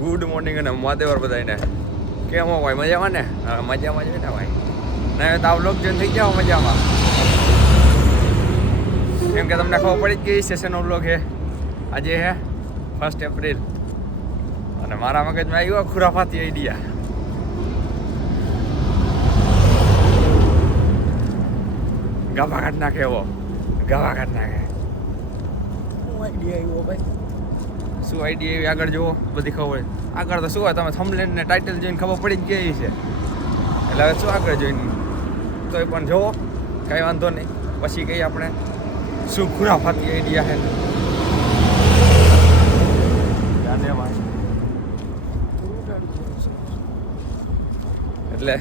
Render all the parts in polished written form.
Good morning અને માદેવર બધાને કેમ હો ભાઈ? મજામાં ને? હા, મજામાં જ ને ભાઈ. ના તો આ વ્લોગ જોઈને થઈ ગયા મજામાં. કેમ કે તમને ખબર પડી જ ગઈ સેશનનો વ્લોગ છે. આજે છે 1 એપ્રિલ અને મારા મગજમાં આવ્યો ખુરાફાતી આઈડિયા. ગાભા કાઢ નાખે એવો, ગાભા કાઢ નાખે. શું આઈડિયા આવ્યો ભાઈ? શું આઈડિયા એવી આગળ જુઓ, બધી ખબર. આગળ તો શું હોય, તમે થંબનેલ ને ટાઇટલ જોઈને ખબર પડી જ ગઈ છે. એટલે હવે શું આગળ જોઈને તોય પણ જુઓ, કાંઈ વાંધો નહીં. પછી કહીએ આપણે શું ખુરાફાતી આઈડિયા છે. એટલે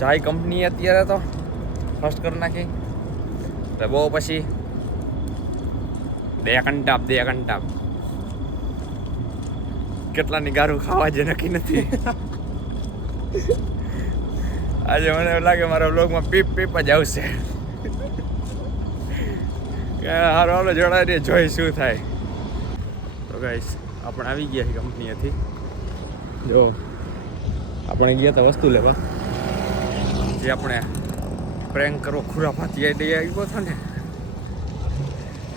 જાય કંપની અત્યારે તો ફર્સ્ટ કરી નાખી એટલે બહુ પછી દે કંટાપ કેટલાની ગારું ખાવા જે નક્કી નથી. આજે મને એવું લાગે મારા બ્લોગમાં પીપ જ આવશે. હારો હાલો જોડાય રે, જોઈ શું થાય. તો ગાઈસ આપણે આવી ગયા છીએ કંપનીએથી. જો આપણે ગયા હતા વસ્તુ લેવા, જે આપણે પ્રેન્ક કરવો ખુરાફાતી આઈડિયા આવ્યો હતો ને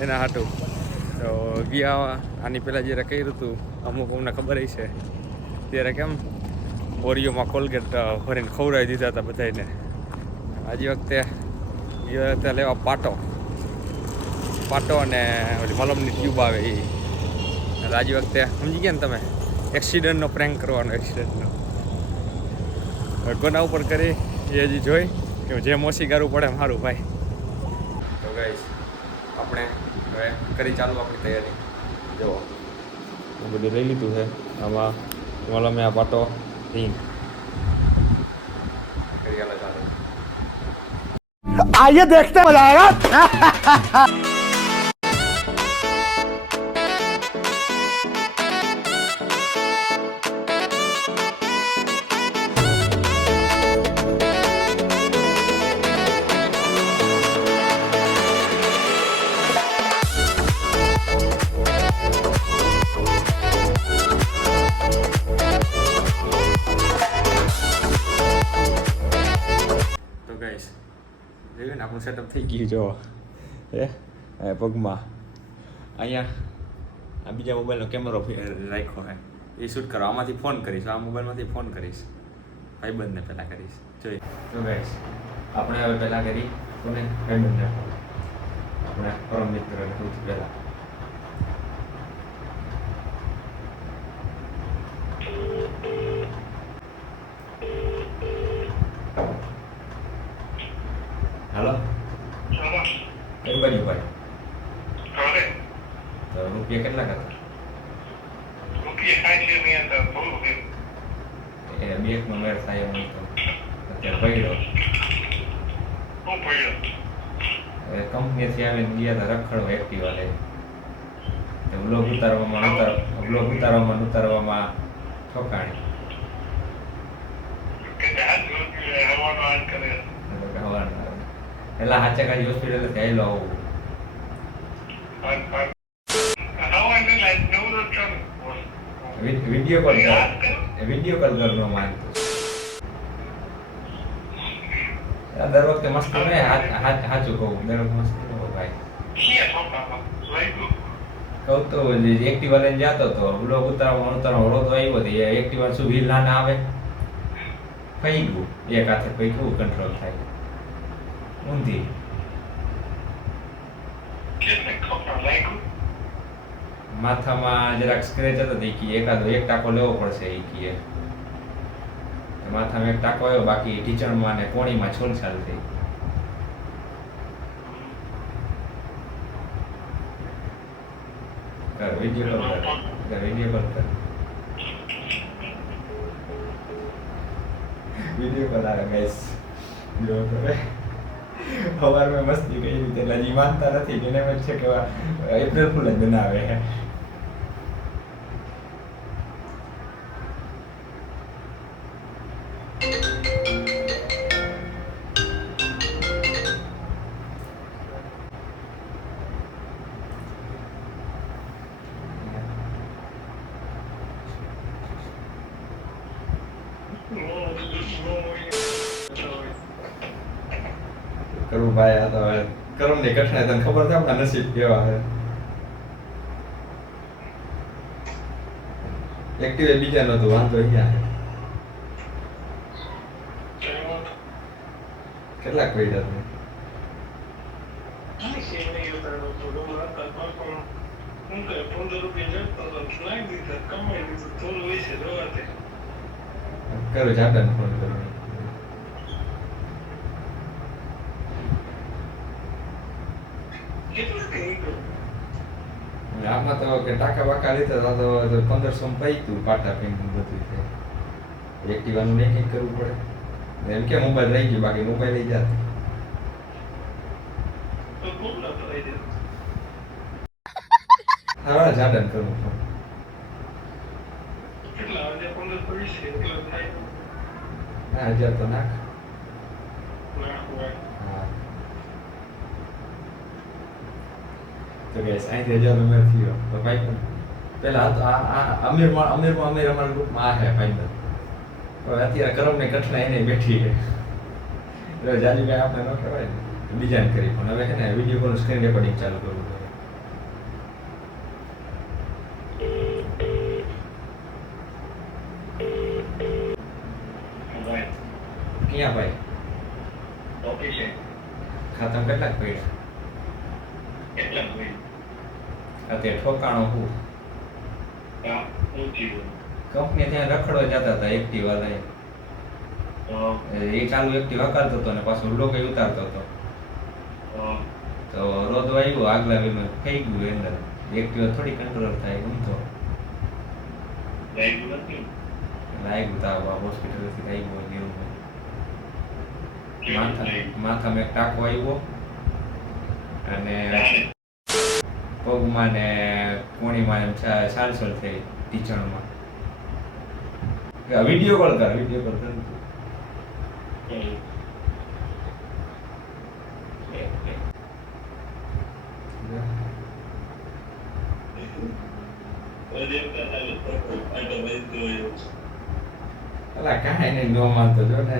એના હાટું. તો ગયા આની પહેલાં જ્યારે કર્યું હતું, અમુક અમને ખબર છે ત્યારે કેમ બોરીઓમાં કોલગેટ ભરીને ખવડાવી દીધા હતા બધાને. આજે વખતે લેવા પાટો અને ઓલી મલમની ટ્યુબ આવે એ. એટલે આજે વખતે સમજી ગયા ને તમે, એક્સિડન્ટનો પ્રેન્ક કરવાનો. એક્સિડન્ટનો કોના ઉપર કરી એ હજી જોઈ કે જે મોસી ગારું પડે મારું ભાઈ. તો ગાઈસ આપણે હવે કરી ચાલુ આપણી તૈયારી. જો હું બધું લઈ લીધું છે. આમાં મલમે આ પાટો હિંગ કરી ચાલો ચાલો. आइए देखते हैं, मजा आएगा. જોયું ને આપણું સેટઅપ થઈ ગયું. જો પગમાં અહીંયા આ બીજા મોબાઈલનો કેમેરો રાખ્યો છે, એ શૂટ કરવા. આમાંથી ફોન કરીશ, આ મોબાઈલમાંથી ફોન કરીશ, ભાઈબંધને પહેલાં કરીશ. જોઈ તો ગાઈસ આપણે હવે પહેલાં કરી કોને? ભાઈબંધને ફોન. આપણે પરમ મિત્ર સૌથી પહેલાં. હાલો, કઈ બાજુ ભાઈ? તો રૂપિયા કેટલા હતા? એ બેગનો મેળ થાય એમ તો અત્યારે પડ્યો. કંપનીથી આવીને ગયા હતા રખડવા એક્ટિવા લઈ. બ્લોગ ઉતારવામાં ઠોકાણી. પેલા હાચે કાઢી હોસ્પિટલ થયેલો આવું. વિડીયો કોલ કરનો માનતો. દર વખતે મસ્તી નહીં, સાચું કહું, દર વખતે મસ્તી ન ભાઈ. કહું તો એક્ટિવા લઈને જતો હતો, બ્લોગ ઉતારવામાં રોતો આવ્યો હતો. એક્ટિવા શું વ્હીલ ના આવે, ફઈ ગયું એક હાથે, પછી કેવું કંટ્રોલ થાય ઊંધી. માથામાં જરાક સ્ક્રેચ હતો, એક ટાંકો લેવો પડશે એ કીએ. માથામાં એક ટાંકો આવ્યો, બાકી ઢીચણમાં અને કોણીમાં છોલછાલ થઈ. વિડીયો કોલ કર. વિડીયો કોલ આવે ગાઈસ. જો હવે સવારમાં મસ્તી કઈ રીતે હજી માનતા નથી. એને એમ છે કે એપ્રિલ ફૂલ જ બનાવે છે. કરું ભાઈ આ તો હવે કરમ ની કઠણાઈ તને ખબર છે આપણા નસીબ કેવા છે એક્ટિવ બીજા નતું વાંધો અહીંયા કેટલાક પડ્યા તમે કરું જાડન ફોન કરું આમાં તો કે ટાકા બાકા લીધા તો 1500 માં પૈતું પાટા પેન્ટિંગ બધું છે એક્ટિવાનું ને કંઈક કરવું પડે એમ કે મોબાઈલ રહી ગયો બાકી મોબાઈલ લઈ જાત હા જાડન કરું ફોન હા હજાર તો નાખ હા તો ગેસ અહીં 1000 ઉમેર થયો તો ભાઈ પણ પેલા તો આ અમીર અમારા ગ્રુપમાં આ હે ફાઇનલ હવે અત્યારે કરમ ને કઠણા એને બેઠી છે એટલે જાલીભાઈ આપણે ન કહેવાય ને બીજાને કરી પણ હવે છે ને વિડીયો કોલ સ્ક્રીન રેકોર્ડિંગ ચાલુ કરવું પડે ક્યાં ભાઈ ઓફિસે ખાતા કેટલાક પડ્યા કેટલાક પડ્યા અત્યારે ઠોકાણો હું કંપની ત્યાં રખડવા જતા હતા એક્ટિવા લઈ એ ચાલુ એક્ટિવા કરતો હતો ને પાછું લોકો ઉતારતો હતો તો રોદ આવ્યો આગલા વેમાં થઈ ગયું અંદર એક્ટિવા થોડી કંટ્રોલ થાય ગમતો લાગ્યું તા હોસ્પિટલથી આવ્યો જેવું માથામાં એક ટાંકો આવ્યો અને પગમાં ને કોણીમાં છાલછોલ થઈ ટીચણમાં વિડીયો કોલ કર અલા કાંઈ નહીં નો માનતો જો ને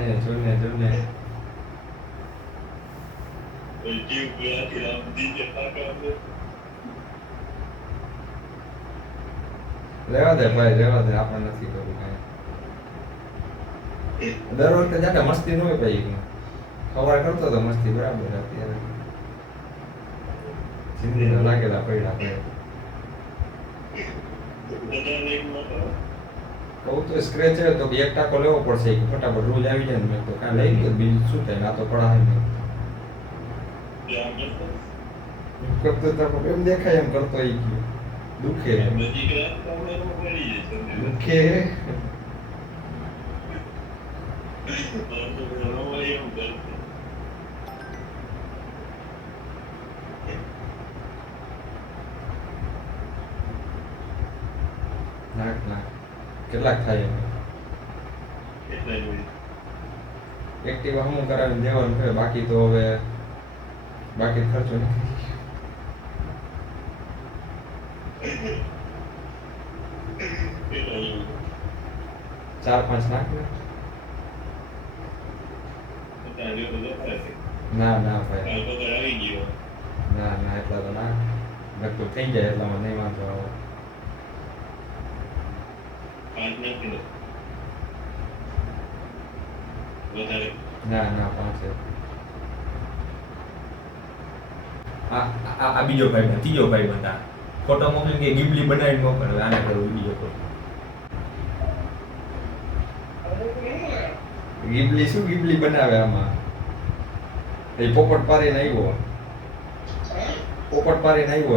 રેવા દે ભાઈ રેવા દે આપણે નથી કરવું કાંઈ દર વખતે જાતે મસ્તી ન હોય ભાઈ ખબર કરતો તો મસ્તી બરાબર અત્યારે જિંદગીના લાગેલા પડ્યા ભાઈ કહું તો સ્ક્રેચ છે તો એક ટાકો લેવો પડશે કે ફટાફટ રોજ આવી જાય ને મેં તો કાંઈ લઈ ગયો બીજું શું થાય ના તો પડાય નહીં કરતો તો એમ દેખાય એમ કરતો એ ગયો દુખે નાખ કેટલાક થાય એક્ટિવા હમું કરાવીને દેવાનું છે બાકી તો હવે બાકી ખર્ચો નથી 4-5 નાખ ના ભાઈ ના એટલા તો નાખ નક્કર થઈ જાય એટલામાં નહીં વાંધો આવે ના 5 આ બીજો ભાઈ ત્રીજો ભાઈ બંધા ફોટો મોકલી કે ગિબલી બનાવીને મોકલે આને કરવું વિડીયો કોલ ગિબલી બનાવે આમાં એ પોપટ પારીને આવ્યો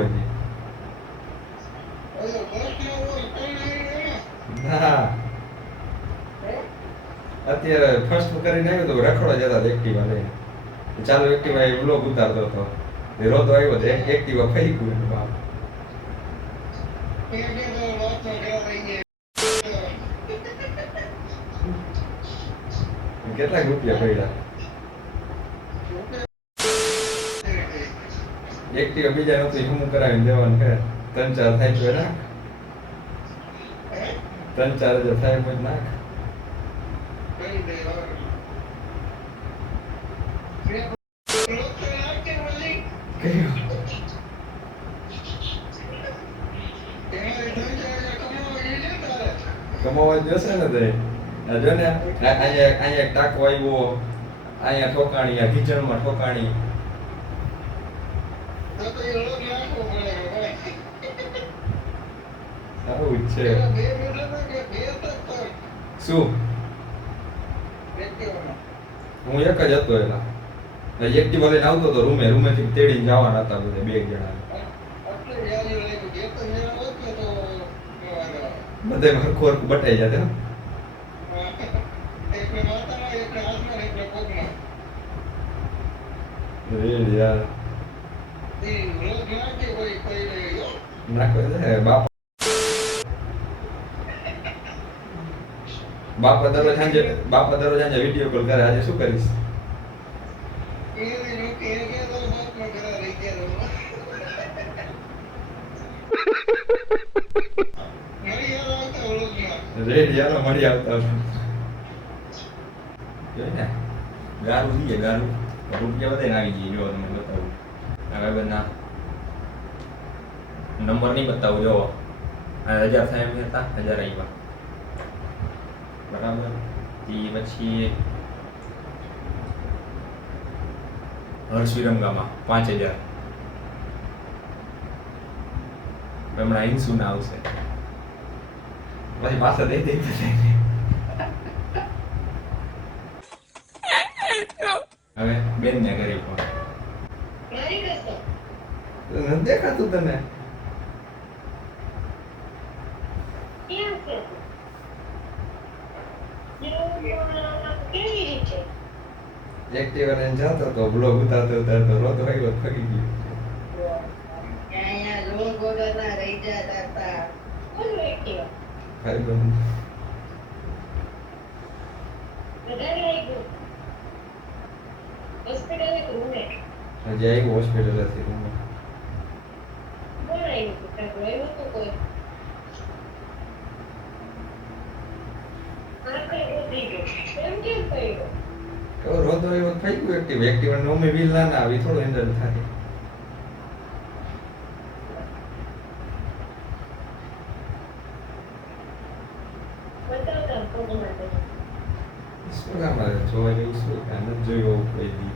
હજી ના અત્યારે ફર્સ્ટ કરીને આવ્યો તો રખડવા જતા એક્ટિવા લઈને ચાલુ એક્ટિવા એ વ્લોગ ઉતારતો હતો રોતો આવ્યો તો એક્ટિવા ફરી ગયું બાપ કેટલાક રૂપિયા પડ્યા એક્ટિવા બીજા નતું હમું કરાવીને દેવાનું છે 3-4 થાય તો નાખ 3-4 હજાર થાય પછી નાખ કમાવા જશે ને તે જો ને અહીંયા એક ટાંકો આવ્યો, અહીંયા ઠોકાણી, આ કિચનમાં ઠોકાણી. સારું જ છે. શું હું એક જ હતો એલા એક્ટિવા લઈને આવતો હતો રૂમેથી તેડીને જવાના હતા બધા 2 જણા બધે ખોર બટાઈ જતે યાર નાખો બાપા દરરોજ સાંજે વિડીયો કોલ કરે. આજે શું કરીશ? રેડ યાર મળી આવતા જોઈ ને ગારું થઈ જાય ગારું રૂપિયા બધા આવી જઈએ. જો તમને બતાવું હવે બધા નંબર નહીં બતાવું. જો 1000 થાય એમ હતા 1000 આવ્યા બરાબર. પછી હર્ષ વિરંગામાં 5000 હમણાં ઇન્સુ ના આવશે પછી પાછા દઈ દઈ હવે બેન ને કરી પણ દેખાતું તને એક્ટિવા લઈને જતો તો બ્લોગ ઉતારતો રોતો આવ્યો થકી ગયો. ખાલી બંધ હજી આવ્યું હોસ્પિટલ હતી રૂમમાં. રોતો એવો થઈ ગયો એક્ટિવા નો મે વ્હીલ ના આવી થોડો હેન્ડલ થાય. શું કામ આવે જોવા જેવું શું કામ નથી જોયું કોઈ દી.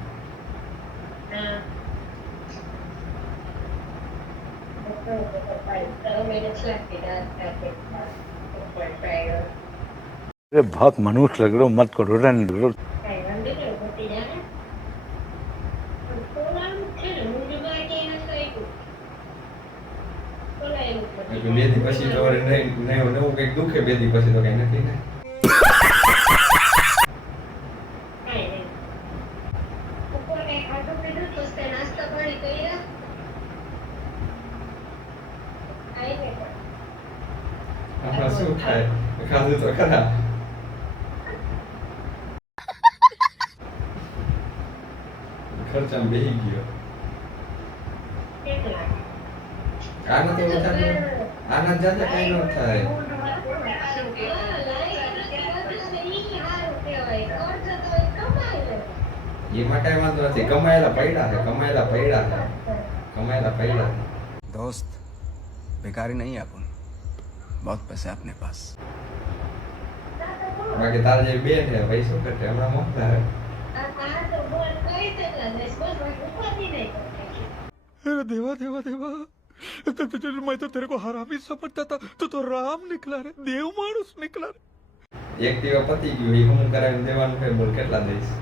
अरे बहुत मनुष्य लग रहे हो, मत करो रन लो. બે દી પછી તો નવું કઈક દુખે. 2 દી પછી તો કઈ નથી ને. શું થાય ખાધું તો ખરા. ખર્ચામાં બેહી ગયો. આના તો વધારે આના જાજા કઈ ન થાય. એ માટે વાંધો નથી. કમાયેલા પૈડા છે. दोस्त बेकारी नहीं है अपन, बहुत पैसे अपने पास. બાકી તારે જે બેન છે ભાઈ શું કરતે હમણાં મોકલા હે. अरे देवा देवा देवा, मैं तो तेरे को हरामी समझता था, तू तो राम निकला रे, देव मानुस निकला रे. એક્ટિવા પતી ગયું. એ હું કરાવીને દેવાનું કઈ બોલ કેટલા દઈશ?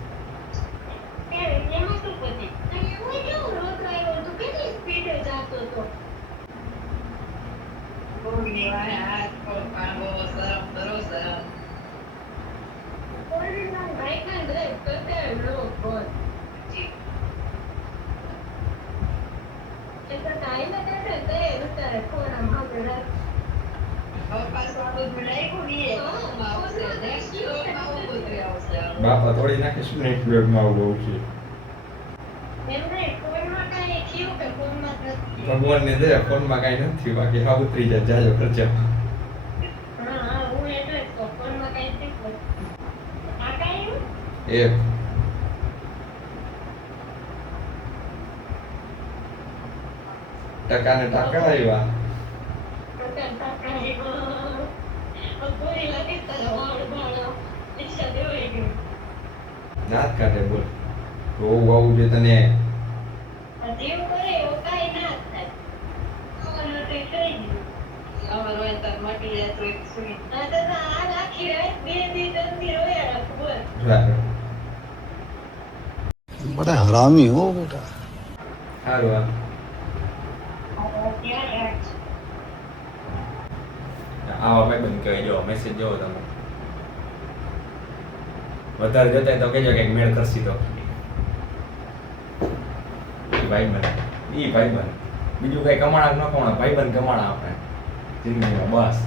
બાપા તોડી નાખે શું નેટ બ્લોગમાં આવું છે. ભગવાન ને દે ફોનમાં કઈ નથી. બાકી હા ઉતરી જાય જાજો ખર્ચા. એક ટકા ને ટકા આવ્યા દાંત કાઢે બોલ રોવું આવું છે તને बड़ा हरामी हो बेटा સારું આ આવા ભાઈ બંધ કહેવાય જો મેસેજ જોવો તમે વધારે જતા તો કહેજો કંઈક મેળ કરશી તો ઈ ભાઈ બન બીજું કઈ કમાણા ન કમાણા ભાઈ બન કમાણા આપણે જિંદગીમાં બસ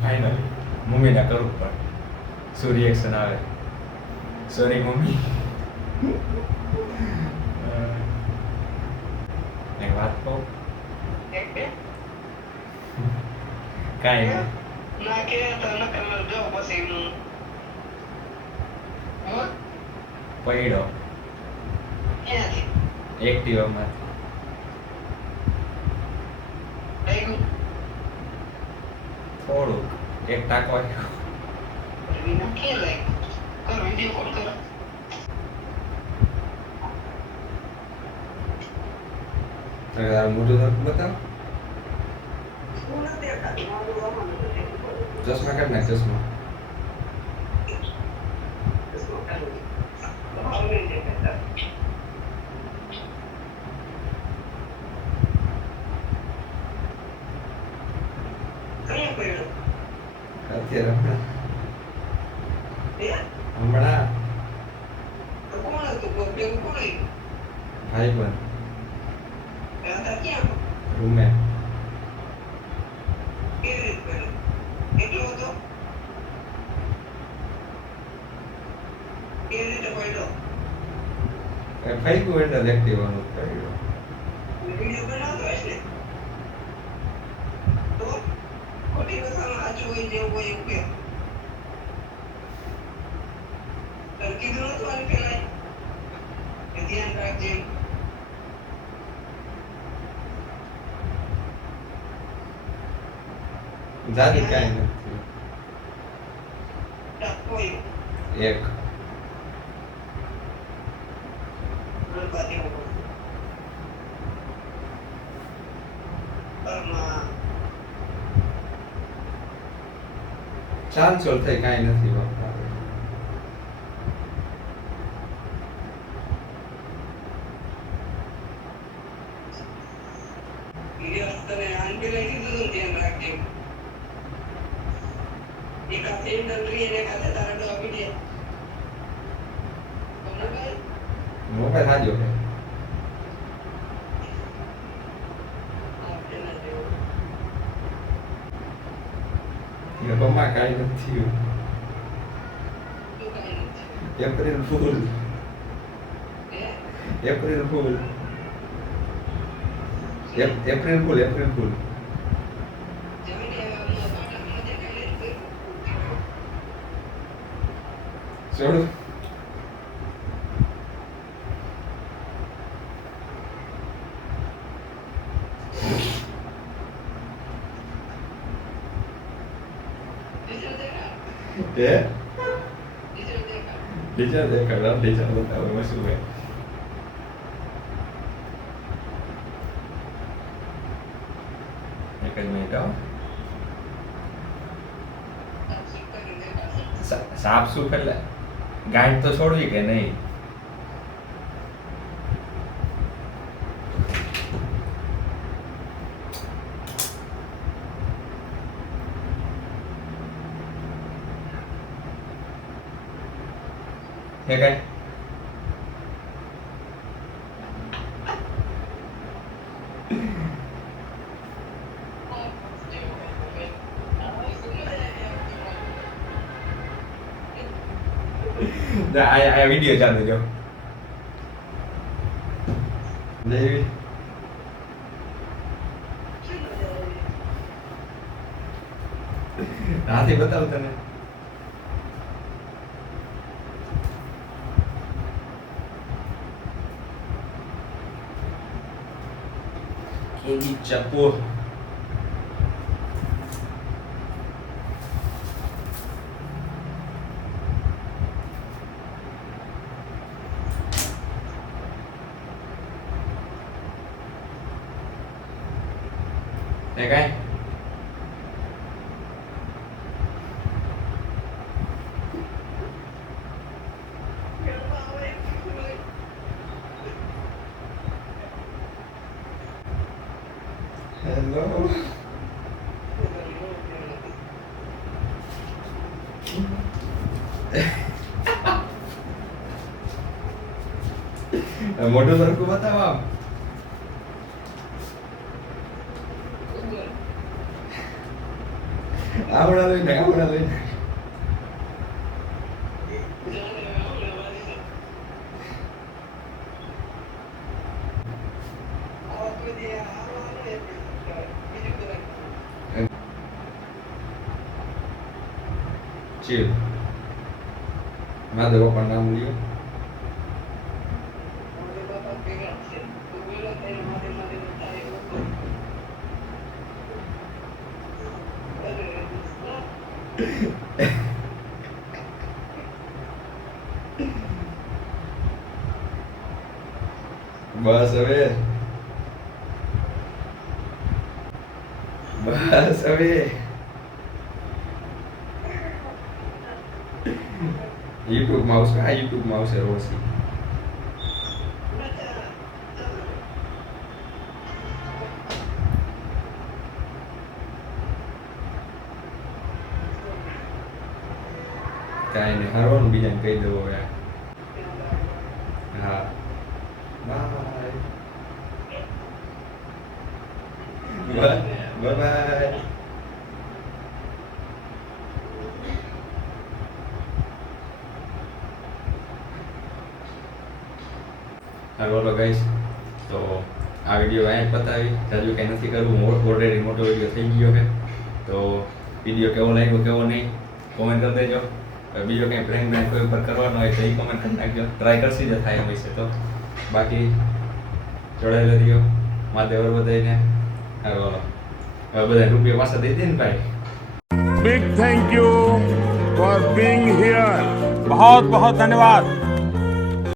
ફાઇનલી મમ્મીને કરવું પણ શું રિએક્શન આવે સોરી મમ્મી એક વાત કહું કાંઈ નહીં. પડ્યો એક્ટિવામાં થોડુંક એક ટાંકો આવ્યો. તારું મોઢું સરખું બતાવ ચશ્મા કાઢ નાખ ચશ્મા અત્યારે હમણાં ભાઈ બન રૂમે ભાઈ કો એટલે એક્ટિવાનું કર્યું જાદી કાંઈ નથી એક ચાલ ચોલ થઈ કાંઈ નથી બાપા મોબાઈલ હાજો કે બમ્મા કાંઈ નથી April fool April fool April fool April fool છોડું ટીચર દેખાડ ટીચર બતાવો એમાં શું હોય એક જ મિનિટ સાફ શું એટલે ગાંઠ તો છોડવી કે નહીં હે કઈ આ વિડિયો ચાલુ જો દેવી હાથી બતાવું તને એની ચપ્પુ એ કાંઈ હેલો મોટું સરખું બતાવો આમ. આવડા લઈને chill. Madre papa નામ લ્યો. બસ હવે YouTube માં આવશે. આ YouTube માં આવશે રોશી. કાંઈ નહીં, હારવાનું બીજાને કહી દઉં હવે. હા બાય. હાલો ગાઈસ, તો આ વિડીયો અહીંયા પતાવી. હજુ કંઈ નથી કરવું, ઓલરેડી મોટો વિડીયો થઈ ગયો છે. તો વિડીયો કેવો લાગ્યો કેવો નહીં કોમેન્ટ કરી દેજો. બીજો કંઈ પ્રેન્ક કોઈ ઉપર કરવાનો હોય તો એ કોમેન્ટ કરી નાખજો. ટ્રાય કરશી જ થાય એમ હશે તો. બાકી જોડાયેલો રહ્યો. માધેવર બધાને હાલો હવે બધા રૂપિયા પાછા દઈ દે ને ભાઈ. Big thank you for being here. बहुत बहुत धन्यवाद.